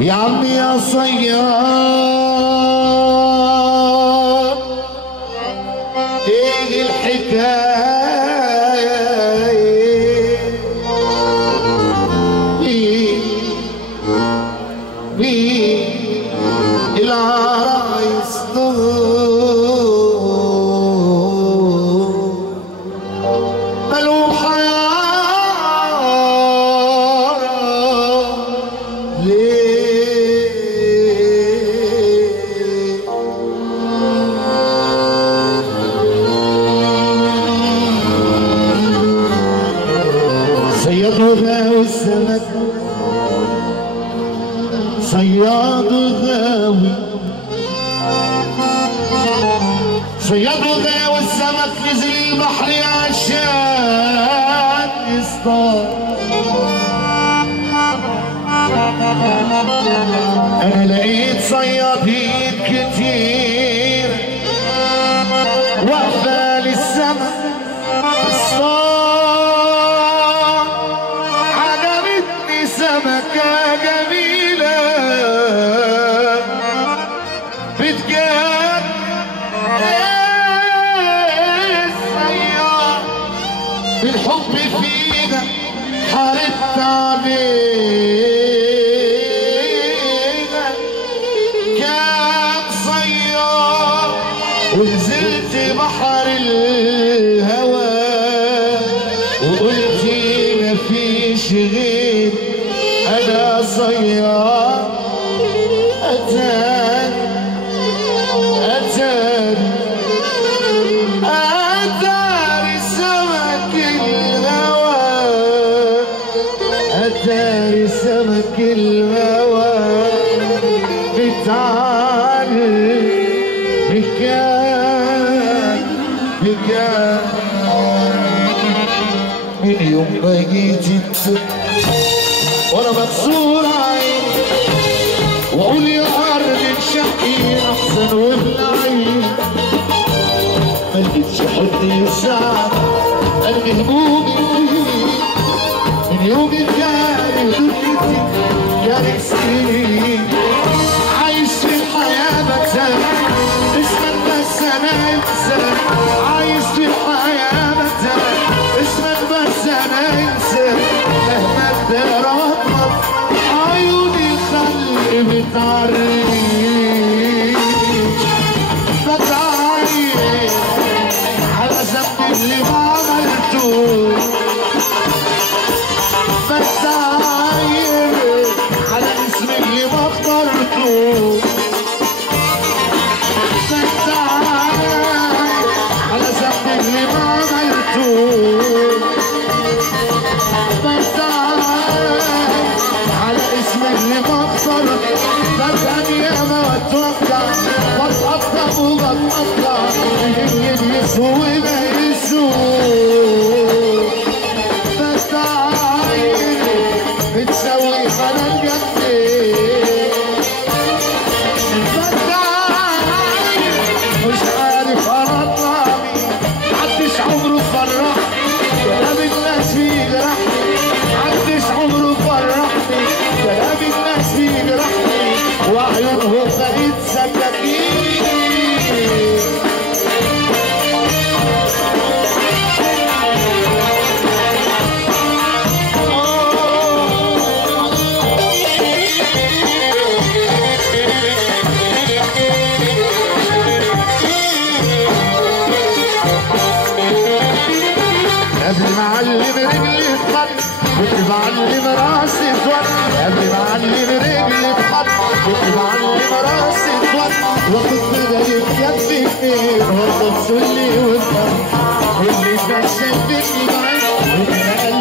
يا عمي يا صياد ايه الحكاية مين العرايس دول مالهم حياة ليه صياد وغاوي السمك صياد وغاوي صياد وغاوي السمك نزل البحر عشان يصطاد انا لقيت صيادين كتير واقفه للسمك اصطاد عجبتني سمكه جميله بتجاب الصياد بالحب فينا حاربت علينا كان صياد ونزلت بحر الهوى وقلت مفيش غير انا صياد اتاني سمك الهوى اتاري سمك الهوى بتعالي بكان من يوم ما جيت انت وانا مكسور عيني واقول يا ارض انشقي احسن وابلعي ملقتش حد يساعد قلبي همومي من يوم الجاري ودنيتي يا نفسي عايش في الحياة بتسال اسمك بس انا انسى عايش في الحياة بتسال اسمك بس انا انسى مهما تربط عيوني الخلق بتعريني على ذنب اللي ما عملته بتعاير على اسم اللي ما اخترته بتعاير على ذنب اللي ما عملته بتعاير على اسم اللي ما اخترته بتعني ياما واتوقع بتقطع وبتقطع اللي بيسوق ما يسوق بتعاير بتسوي على الجنبين بتعاير مش عارف اطلع مين محدش عمره فرحني كلام الناس بيجرحني محدش عمره فرحني كلام الناس بيجرحني وعيونهم بقت سكاكين قبل ما اعلم رجلي تخط كنت بعلم راسي تخط قبل ما اعلم رجلي تخط كنت بعلم راسي تخط واخد بدالي بكفي اثنين وتبصلي وتخط واللي كان شايفني بعيد